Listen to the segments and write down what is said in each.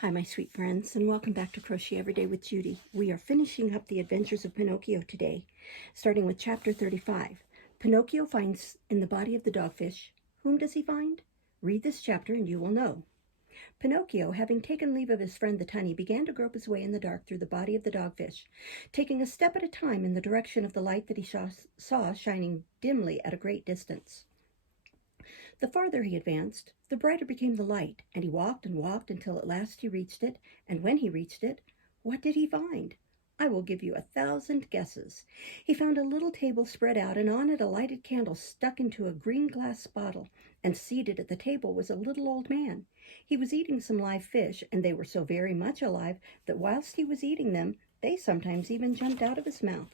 Hi, my sweet friends, and welcome back to Crochet Every Day with Judy. We are finishing up the adventures of Pinocchio today, starting with chapter 35. Pinocchio finds in the body of the dogfish. Whom does he find? Read this chapter and you will know. Pinocchio, having taken leave of his friend the tunny, began to grope his way in the dark through the body of the dogfish, taking a step at a time in the direction of the light that he saw shining dimly at a great distance. The farther he advanced, the brighter became the light, and he walked and walked until at last he reached it, and when he reached it, what did he find? I will give you 1,000 guesses. He found a little table spread out, and on it a lighted candle stuck into a green glass bottle, and seated at the table was a little old man. He was eating some live fish, and they were so very much alive that whilst he was eating them, they sometimes even jumped out of his mouth.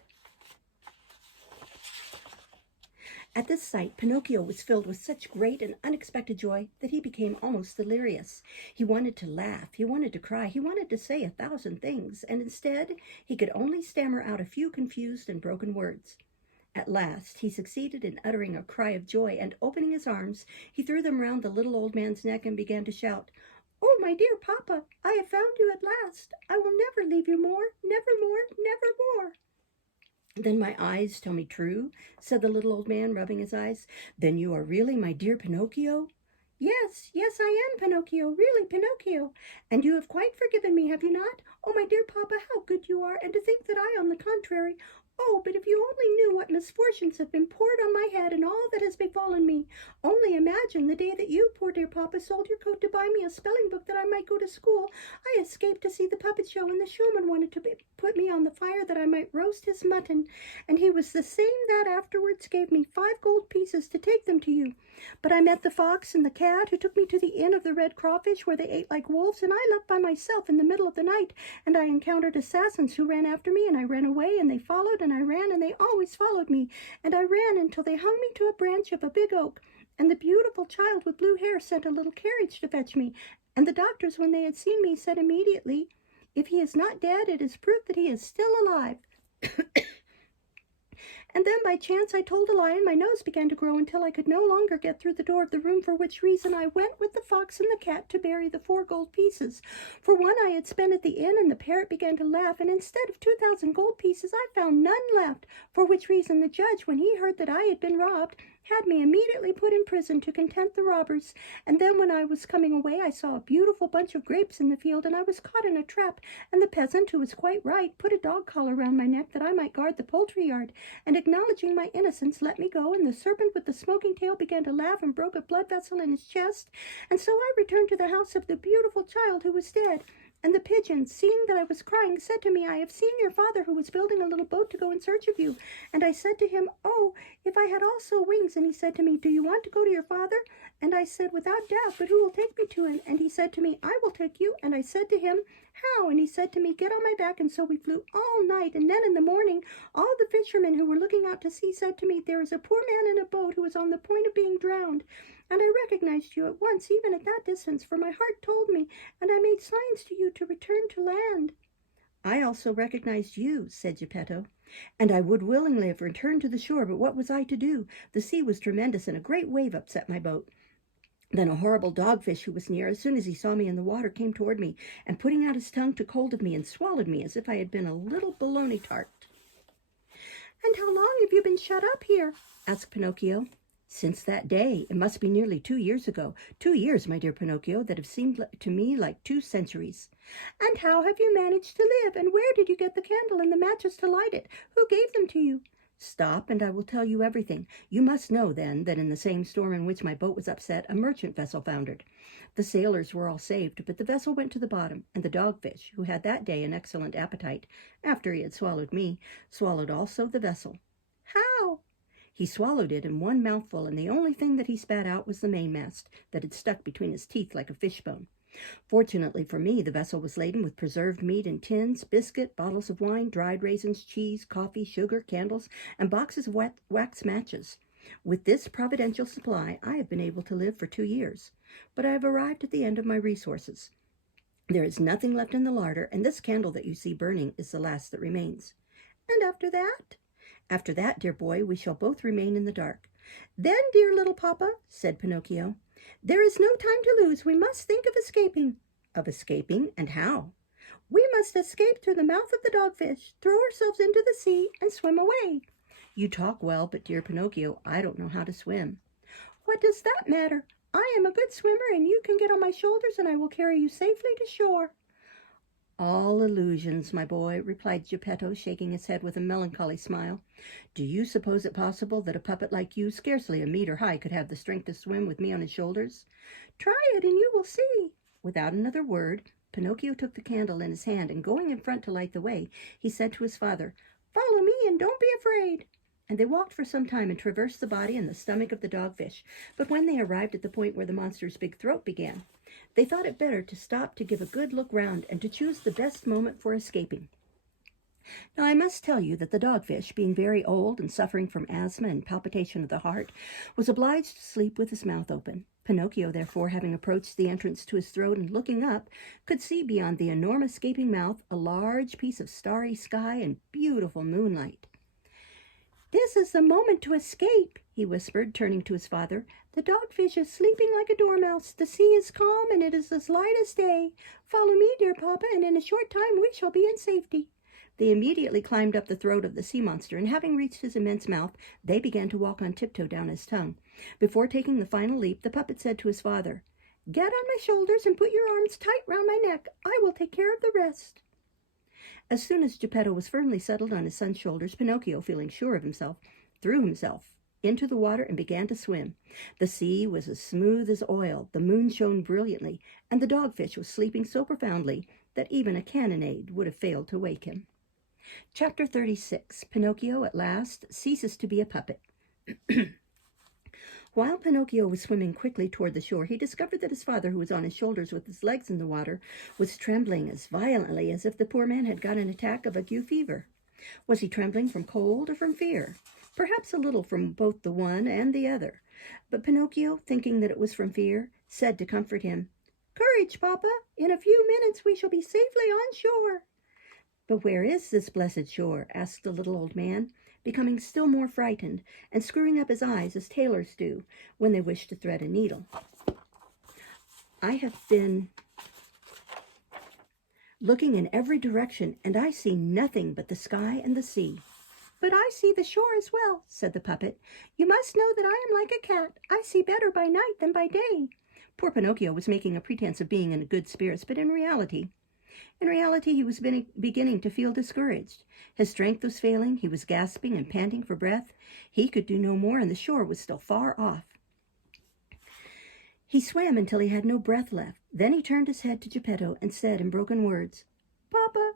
At this sight, Pinocchio was filled with such great and unexpected joy that he became almost delirious. He wanted to laugh, he wanted to cry, he wanted to say 1,000 things, and instead he could only stammer out a few confused and broken words. At last he succeeded in uttering a cry of joy, and opening his arms, he threw them round the little old man's neck and began to shout, "Oh, my dear papa, I have found you at last. I will never leave you more, never more, never more." "Then my eyes tell me true," said the little old man, rubbing his eyes. "Then you are really my dear Pinocchio?" Yes, I am Pinocchio, really Pinocchio. And you have quite forgiven me, have you not? Oh, my dear papa, how good you are, and to think that I, on the contrary... Oh, but if you only knew what misfortunes have been poured on my head and all that has befallen me. Only imagine the day that you, poor dear papa, sold your coat to buy me a spelling book that I might go to school. I escaped to see the puppet show, and the showman wanted to put me on the fire that I might roast his mutton. And he was the same that afterwards gave me 5 gold pieces to take them to you. But I met the fox and the cat, who took me to the inn of the red crawfish, where they ate like wolves, and I left by myself in the middle of the night, and I encountered assassins who ran after me, and I ran away, and they followed, and I ran, and they always followed me, and I ran until they hung me to a branch of a big oak, and the beautiful child with blue hair sent a little carriage to fetch me, and the doctors, when they had seen me, said immediately, 'If he is not dead, it is proof that he is still alive.' And then by chance I told a lie, and my nose began to grow until I could no longer get through the door of the room, for which reason I went with the fox and the cat to bury the 4 gold pieces. For one I had spent at the inn, and the parrot began to laugh, and instead of 2,000 gold pieces I found none left, for which reason the judge, when he heard that I had been robbed, had me immediately put in prison to content the robbers. And then when I was coming away, I saw a beautiful bunch of grapes in the field, and I was caught in a trap, and the peasant, who was quite right, put a dog collar round my neck that I might guard the poultry yard, and acknowledging my innocence, let me go, and the serpent with the smoking tail began to laugh and broke a blood vessel in his chest, and so I returned to the house of the beautiful child who was dead. And the pigeon, seeing that I was crying, said to me, 'I have seen your father, who was building a little boat to go in search of you.' And I said to him, 'Oh, if I had also wings.' And he said to me, 'Do you want to go to your father?' And I said, 'Without doubt, but who will take me to him?' And he said to me, 'I will take you.' And I said to him, 'How?' And he said to me, 'Get on my back.' And so we flew all night. And then in the morning, all the fishermen who were looking out to sea said to me, 'There is a poor man in a boat who is on the point of being drowned.' And I recognized you at once, even at that distance, for my heart told me, and I made signs to you to return to land." "I also recognized you," said Geppetto, "and I would willingly have returned to the shore, but what was I to do? The sea was tremendous, and a great wave upset my boat. Then a horrible dogfish who was near, as soon as he saw me in the water, came toward me, and putting out his tongue took hold of me and swallowed me as if I had been a little bologna tart." "And how long have you been shut up here?" asked Pinocchio. "Since that day. It must be nearly 2 years ago. 2 years, my dear Pinocchio, that have seemed to me like 2 centuries. "And how have you managed to live? And where did you get the candle and the matches to light it? Who gave them to you?" "Stop, and I will tell you everything. You must know, then, that in the same storm in which my boat was upset, a merchant vessel foundered. The sailors were all saved, but the vessel went to the bottom, and the dogfish, who had that day an excellent appetite, after he had swallowed me, swallowed also the vessel." "How?" "He swallowed it in one mouthful, and the only thing that he spat out was the mainmast, that had stuck between his teeth like a fishbone. Fortunately for me, the vessel was laden with preserved meat in tins, biscuit, bottles of wine, dried raisins, cheese, coffee, sugar, candles, and boxes of wax matches. With this providential supply, I have been able to live for 2 years. But I have arrived at the end of my resources. There is nothing left in the larder, and this candle that you see burning is the last that remains." "And after that?" "After that, dear boy, we shall both remain in the dark." "Then, dear little papa," said Pinocchio, "there is no time to lose. We must think of escaping." Of escaping, and how? We must escape through the mouth of the dogfish, throw ourselves into the sea, and swim away. You talk well, but dear Pinocchio, I don't know how to swim. What does that matter? I am a good swimmer, and you can get on my shoulders, and I will carry you safely to shore. All illusions, my boy, replied Geppetto, shaking his head with a melancholy smile. Do you suppose it possible that a puppet like you, scarcely a meter high, could have the strength to swim with me on his shoulders? Try it, and you will see. Without another word, Pinocchio took the candle in his hand, and going in front to light the way, he said to his father, Follow me, and don't be afraid. And they walked for some time and traversed the body and the stomach of the dogfish. But when they arrived at the point where the monster's big throat began, they thought it better to stop to give a good look round and to choose the best moment for escaping. Now, I must tell you that the dogfish, being very old and suffering from asthma and palpitation of the heart, was obliged to sleep with his mouth open. Pinocchio, therefore, having approached the entrance to his throat and looking up, could see beyond the enormous gaping mouth a large piece of starry sky and beautiful moonlight. This is the moment to escape, he whispered, turning to his father. The dogfish is sleeping like a dormouse. The sea is calm, and it is as light as day. Follow me, dear papa, and in a short time we shall be in safety. They immediately climbed up the throat of the sea monster, and having reached his immense mouth, they began to walk on tiptoe down his tongue. Before taking the final leap, the puppet said to his father, Get on my shoulders and put your arms tight round my neck. I will take care of the rest. As soon as Geppetto was firmly settled on his son's shoulders, Pinocchio, feeling sure of himself, threw himself into the water and began to swim. The sea was as smooth as oil, the moon shone brilliantly, and the dogfish was sleeping so profoundly that even a cannonade would have failed to wake him. Chapter 36. Pinocchio at last ceases to be a puppet. While Pinocchio was swimming quickly toward the shore, he discovered that his father, who was on his shoulders with his legs in the water, was trembling as violently as if the poor man had got an attack of ague fever. Was he trembling from cold or from fear? Perhaps a little from both the one and the other. But Pinocchio, thinking that it was from fear, said to comfort him, Courage, Papa! In a few minutes we shall be safely on shore. But where is this blessed shore? Asked the little old man, becoming still more frightened, and screwing up his eyes as tailors do when they wish to thread a needle. I have been looking in every direction, and I see nothing but the sky and the sea. But I see the shore as well, said the puppet. You must know that I am like a cat. I see better by night than by day. Poor Pinocchio was making a pretense of being in good spirits, but in reality, he was beginning to feel discouraged. His strength was failing. He was gasping and panting for breath. He could do no more, and the shore was still far off. He swam until he had no breath left. Then he turned his head to Geppetto and said in broken words, Papa,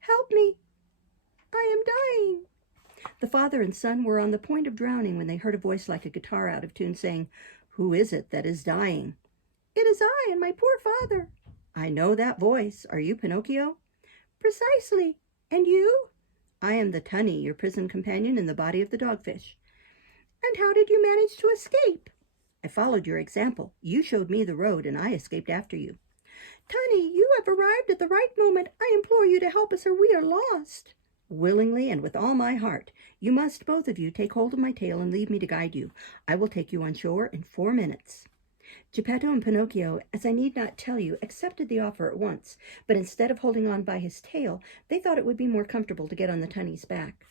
help me. I am dying. The father and son were on the point of drowning when they heard a voice like a guitar out of tune saying, Who is it that is dying? It is I and my poor father. I know that voice. Are you Pinocchio? Precisely. And you? I am the tunny, your prison companion in the body of the dogfish. And how did you manage to escape? I followed your example. You showed me the road, and I escaped after you. Tunny, you have arrived at the right moment. I implore you to help us, or we are lost. Willingly and with all my heart. You must, both of you, take hold of my tail and leave me to guide you. I will take you on shore in 4 minutes. Geppetto and Pinocchio, as I need not tell you, accepted the offer at once, but instead of holding on by his tail, they thought it would be more comfortable to get on the tunny's back.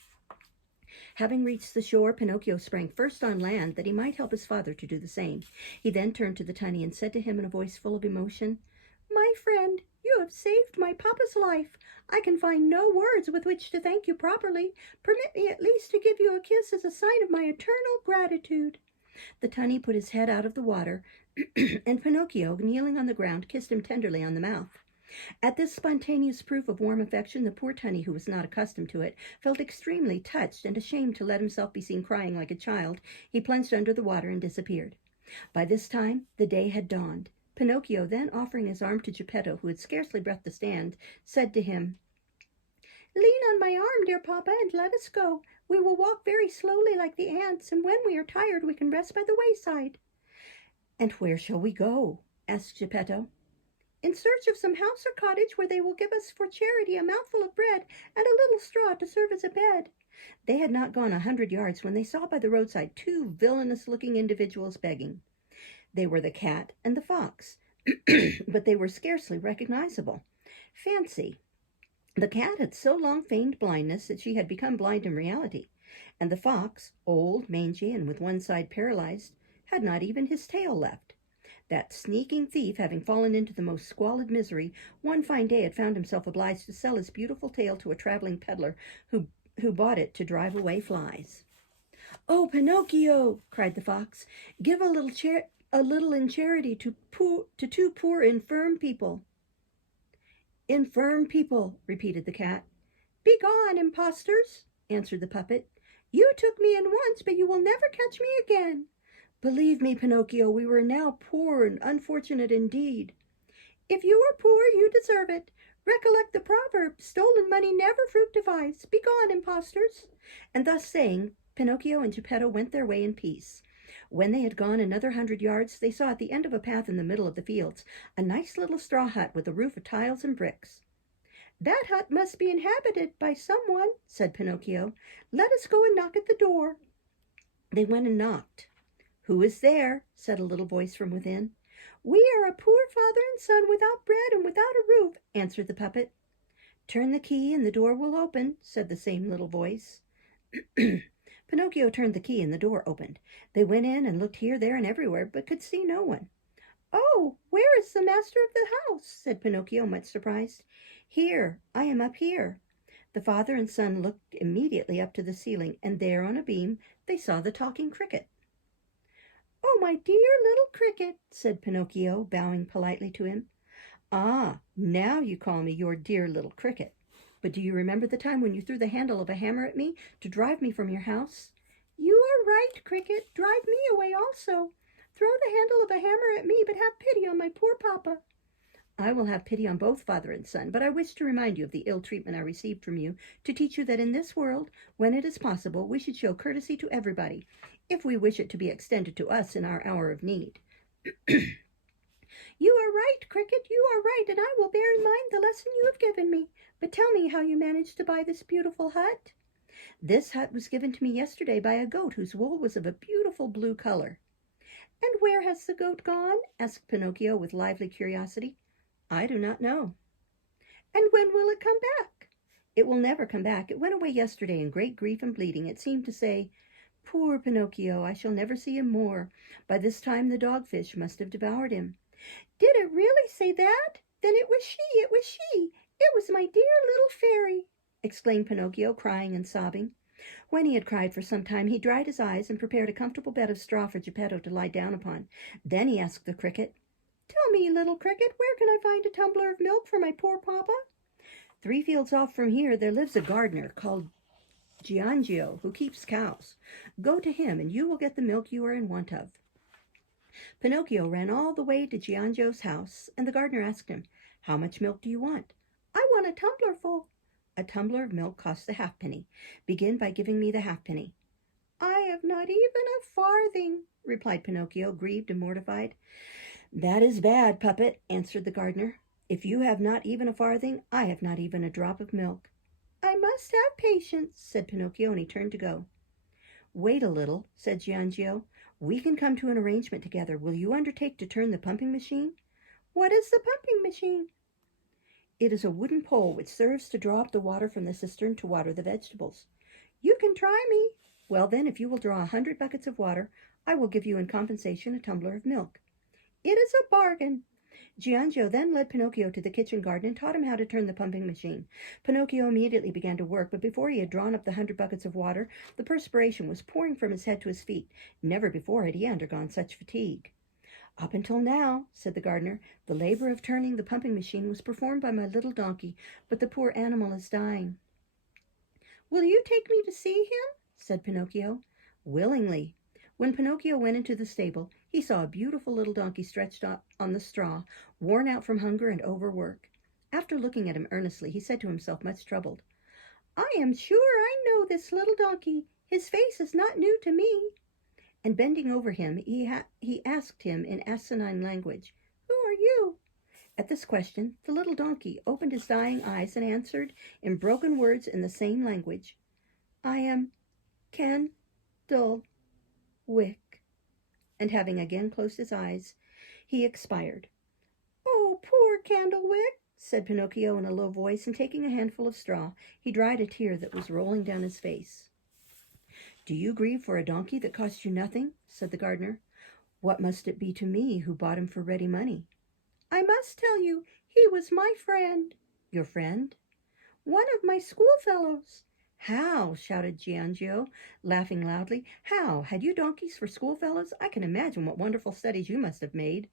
Having reached the shore, Pinocchio sprang first on land that he might help his father to do the same. He then turned to the tunny and said to him in a voice full of emotion, My friend, you have saved my papa's life. I can find no words with which to thank you properly. Permit me at least to give you a kiss as a sign of my eternal gratitude. The tunny put his head out of the water, and Pinocchio, kneeling on the ground, kissed him tenderly on the mouth. At this spontaneous proof of warm affection, the poor tunny, who was not accustomed to it, felt extremely touched, and ashamed to let himself be seen crying like a child, he plunged under the water and disappeared. By this time, the day had dawned. Pinocchio, then offering his arm to Geppetto, who had scarcely breath to stand, said to him, Lean on my arm, dear Papa, and let us go. We will walk very slowly like the ants, and when we are tired we can rest by the wayside. And where shall we go? Asked Geppetto. In search of some house or cottage where they will give us for charity a mouthful of bread and a little straw to serve as a bed. They had not gone 100 yards when they saw by the roadside 2 villainous-looking individuals begging. They were the cat and the fox. but they were scarcely recognizable. Fancy! The cat had so long feigned blindness that she had become blind in reality, and the fox, old, mangy, and with one side paralyzed, had not even his tail left. That sneaking thief, having fallen into the most squalid misery, one fine day had found himself obliged to sell his beautiful tail to a traveling peddler who bought it to drive away flies. "Oh, Pinocchio!" cried the fox, "give a little in charity to two poor infirm people." "Infirm people," repeated the cat. "Begone, impostors," answered the puppet. "You took me in once, but you will never catch me again." "Believe me, Pinocchio, we were now poor and unfortunate indeed." "If you are poor, you deserve it. Recollect the proverb, stolen money never fructifies. Begone, impostors." And thus saying, Pinocchio and Geppetto went their way in peace. When they had gone another 100 yards, they saw at the end of a path in the middle of the fields a nice little straw hut with a roof of tiles and bricks. "That hut must be inhabited by someone," said Pinocchio. "Let us go and knock at the door." They went and knocked. "Who is there?" said a little voice from within. "We are a poor father and son without bread and without a roof," answered the puppet. "Turn the key and the door will open," said the same little voice. Pinocchio turned the key and the door opened. They went in and looked here, there, and everywhere, but could see no one. "Oh, where is the master of the house?" said Pinocchio, much surprised. "Here, I am up here." The father and son looked immediately up to the ceiling, and there on a beam they saw the talking cricket. "Oh, my dear little cricket," said Pinocchio, bowing politely to him. "Ah, now you call me your dear little cricket. But do you remember the time when you threw the handle of a hammer at me to drive me from your house?" "You are right, cricket. Drive me away also. Throw the handle of a hammer at me, but have pity on my poor papa." "I will have pity on both father and son, but I wish to remind you of the ill treatment I received from you, to teach you that in this world, when it is possible, we should show courtesy to everybody, if we wish it to be extended to us in our hour of need." "You are right, cricket, you are right, and I will bear in mind the lesson you have given me. But tell me how you managed to buy this beautiful hut." "This hut was given to me yesterday by a goat whose wool was of a beautiful blue color." "And where has the goat gone?" asked Pinocchio with lively curiosity. "I do not know." "And when will it come back?" "It will never come back. It went away yesterday in great grief and bleeding. It seemed to say, 'Poor Pinocchio, I shall never see him more. By this time the Dogfish must have devoured him.'" "Did it really say that? Then it was she, it was she. It was my dear little fairy," exclaimed Pinocchio, crying and sobbing. When he had cried for some time, he dried his eyes and prepared a comfortable bed of straw for Geppetto to lie down upon. Then he asked the cricket, "Tell me, little cricket, where can I find a tumbler of milk for my poor papa?" 3 fields off from here there lives a gardener called Giangio, who keeps cows. Go to him, and you will get the milk you are in want of." Pinocchio ran all the way to Giangio's house, and the gardener asked him, "How much milk do you want?" "I want a tumblerful." "A tumbler of milk costs a halfpenny. Begin by giving me the halfpenny." "I have not even a farthing," replied Pinocchio, grieved and mortified. "That is bad, puppet," answered the gardener. "If you have not even a farthing, I have not even a drop of milk." "I must have patience," said Pinocchio, and he turned to go. "Wait a little," said Giangio. "We can come to an arrangement together. Will you undertake to turn the pumping machine?" "What is the pumping machine?" "It is a wooden pole which serves to draw up the water from the cistern to water the vegetables." "You can try me." "Well, then, if you will draw 100 buckets of water, I will give you in compensation a tumbler of milk." "It is a bargain." Giangio then led Pinocchio to the kitchen garden and taught him how to turn the pumping machine. Pinocchio immediately began to work, but before he had drawn up the 100 buckets of water, the perspiration was pouring from his head to his feet. Never before had he undergone such fatigue. "Up until now," said the gardener, "the labor of turning the pumping machine was performed by my little donkey, but the poor animal is dying." "Will you take me to see him?" said Pinocchio. "Willingly." When Pinocchio went into the stable, he saw a beautiful little donkey stretched on the straw, worn out from hunger and overwork. After looking at him earnestly, he said to himself, much troubled, "I am sure I know this little donkey. His face is not new to me." And bending over him, he asked him in asinine language, "Who are you?" At this question, the little donkey opened his dying eyes and answered in broken words in the same language, "I am Candlewick." And having again closed his eyes, he expired. poor Candlewick, said Pinocchio in a low voice, and taking a handful of straw, he dried a tear that was rolling down his face. "Do you grieve for a donkey that cost you nothing?" said the gardener. "What must it be to me, who bought him for ready money?" "I must tell you, he was my friend." "Your friend?" "One of my schoolfellows." "How?" shouted Giangio, laughing loudly. "How? Had you donkeys for schoolfellows? I can imagine what wonderful studies you must have made."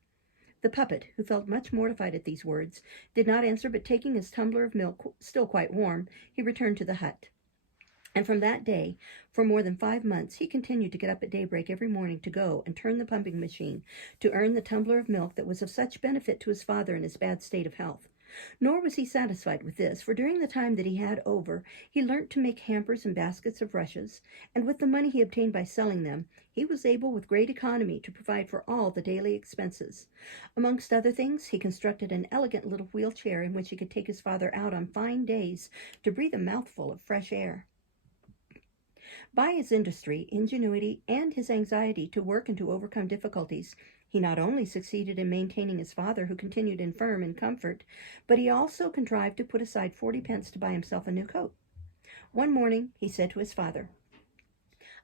The puppet, who felt much mortified at these words, did not answer, but taking his tumbler of milk, still quite warm, he returned to the hut. And from that day, for more than 5 months, he continued to get up at daybreak every morning to go and turn the pumping machine, to earn the tumbler of milk that was of such benefit to his father in his bad state of health. Nor was he satisfied with this, for during the time that he had over, he learnt to make hampers and baskets of rushes, and with the money he obtained by selling them, he was able with great economy to provide for all the daily expenses. Amongst other things, he constructed an elegant little wheelchair in which he could take his father out on fine days to breathe a mouthful of fresh air. By his industry, ingenuity, and his anxiety to work and to overcome difficulties, he not only succeeded in maintaining his father, who continued infirm, in comfort, but he also contrived to put aside 40 pence to buy himself a new coat. One morning he said to his father,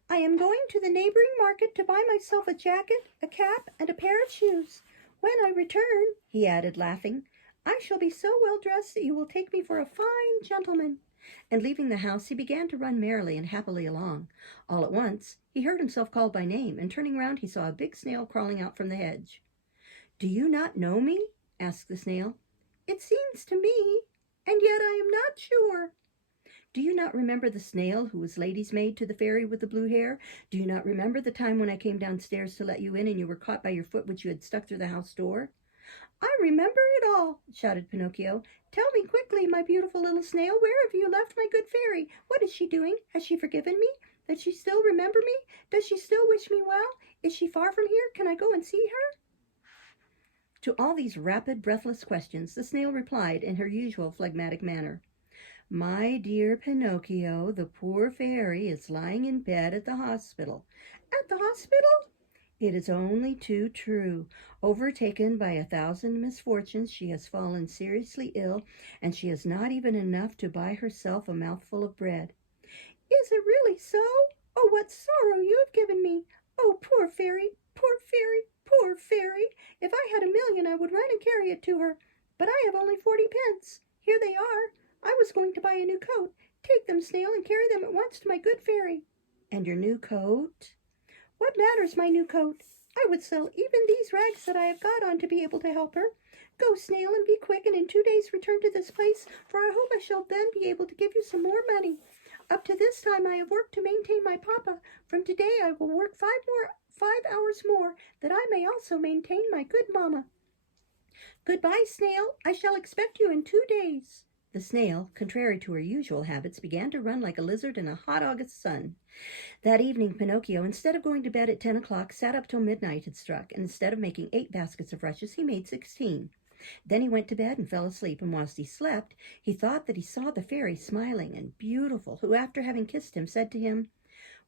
"I am going to the neighboring market to buy myself a jacket, a cap, and a pair of shoes. When I return," he added, laughing, "I shall be so well dressed that you will take me for a fine gentleman." And leaving the house, he began to run merrily and happily along. All at once he heard himself called by name, and turning round he saw a big snail crawling out from the hedge. "Do you not know me?" asked the snail. "It seems to me, and yet I am not sure." "Do you not remember the snail who was lady's maid to the fairy with the blue hair? Do you not remember the time when I came downstairs to let you in, and you were caught by your foot which you had stuck through the house door?" "I remember it all," shouted Pinocchio. "Tell me quickly, my beautiful little snail, where have you left my good fairy? What is she doing? Has she forgiven me? Does she still remember me? Does she still wish me well? Is she far from here? Can I go and see her?" To all these rapid, breathless questions, the snail replied in her usual phlegmatic manner. "My dear Pinocchio, the poor fairy is lying in bed at the hospital." "At the hospital?" "It is only too true. Overtaken by 1,000 misfortunes, she has fallen seriously ill, and she has not even enough to buy herself a mouthful of bread." "Is it really so? Oh, what sorrow you have given me! Oh, poor fairy, poor fairy, poor fairy! If I had 1,000,000, I would run and carry it to her. But I have only 40 pence. Here they are. I was going to buy a new coat. Take them, snail, and carry them at once to my good fairy." "And your new coat?" "What matters my new coat? I would sell even these rags that I have got on to be able to help her. Go, snail, and be quick, and in 2 days return to this place, for I hope I shall then be able to give you some more money. Up to this time I have worked to maintain my papa. From today I will work 5 hours more, that I may also maintain my good mamma. Goodbye, snail. I shall expect you in 2 days." The snail, contrary to her usual habits, began to run like a lizard in a hot August sun. That evening Pinocchio, instead of going to bed at 10 o'clock, sat up till midnight had struck, and instead of making 8 baskets of rushes, he made 16. Then he went to bed and fell asleep, and whilst he slept, he thought that he saw the fairy smiling and beautiful, who, after having kissed him, said to him,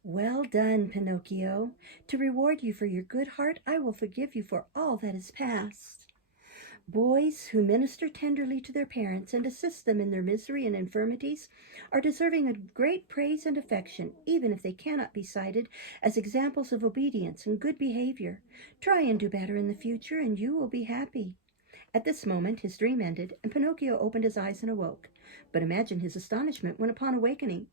"Well done, Pinocchio. To reward you for your good heart, I will forgive you for all that is past." Boys who minister tenderly to their parents and assist them in their misery and infirmities are deserving of great praise and affection, even if they cannot be cited as examples of obedience and good behavior. Try and do better in the future, and you will be happy. At this moment his dream ended, and Pinocchio opened his eyes and awoke. But imagine his astonishment when, upon awakening,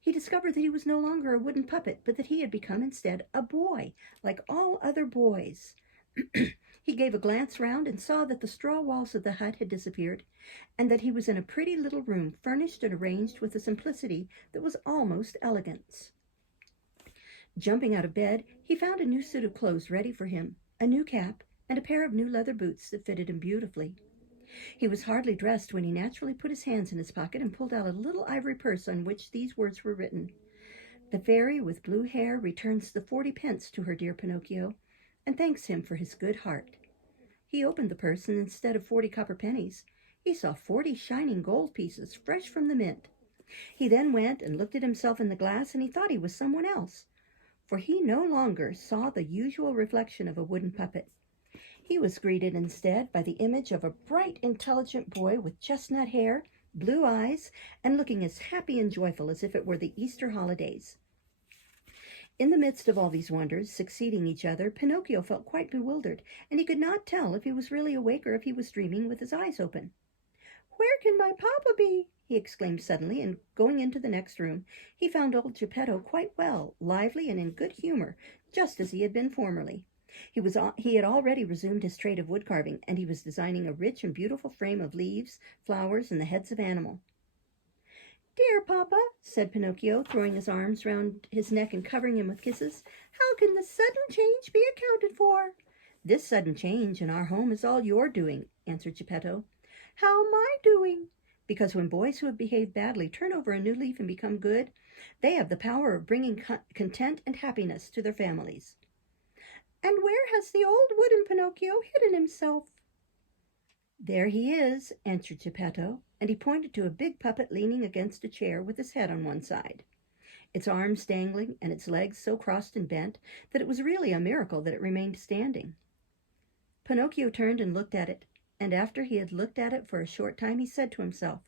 he discovered that he was no longer a wooden puppet, but that he had become instead a boy, like all other boys. He gave a glance round and saw that the straw walls of the hut had disappeared, and that he was in a pretty little room, furnished and arranged with a simplicity that was almost elegance. Jumping out of bed, he found a new suit of clothes ready for him, a new cap, and a pair of new leather boots that fitted him beautifully. He was hardly dressed when he naturally put his hands in his pocket and pulled out a little ivory purse on which these words were written: "The fairy with blue hair returns the 40 pence to her dear Pinocchio, and thanks him for his good heart." He opened the purse, and instead of 40 copper pennies, he saw 40 shining gold pieces, fresh from the mint. He then went and looked at himself in the glass, and he thought he was someone else, for he no longer saw the usual reflection of a wooden puppet. He was greeted instead by the image of a bright, intelligent boy with chestnut hair, blue eyes, and looking as happy and joyful as if it were the Easter holidays. In the midst of all these wonders, succeeding each other, Pinocchio felt quite bewildered, and he could not tell if he was really awake or if he was dreaming with his eyes open. "Where can my papa be?" he exclaimed suddenly, and going into the next room, he found old Geppetto quite well, lively, and in good humor, just as he had been formerly. He had already resumed his trade of wood carving, and he was designing a rich and beautiful frame of leaves, flowers, and the heads of animals. "Dear papa," said Pinocchio, throwing his arms round his neck and covering him with kisses, "how can this sudden change be accounted for?" "This sudden change in our home is all your doing," answered Geppetto. "How am I doing?" "Because when boys who have behaved badly turn over a new leaf and become good, they have the power of bringing content and happiness to their families." "And where has the old wooden Pinocchio hidden himself?" "There he is," answered Geppetto, and he pointed to a big puppet leaning against a chair with his head on one side, its arms dangling and its legs so crossed and bent that it was really a miracle that it remained standing. Pinocchio turned and looked at it, and after he had looked at it for a short time, he said to himself,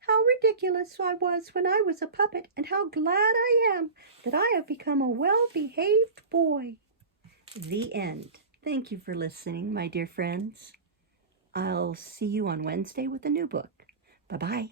"How ridiculous I was when I was a puppet, and how glad I am that I have become a well-behaved boy." The end. Thank you for listening, my dear friends. I'll see you on Wednesday with a new book. Bye-bye.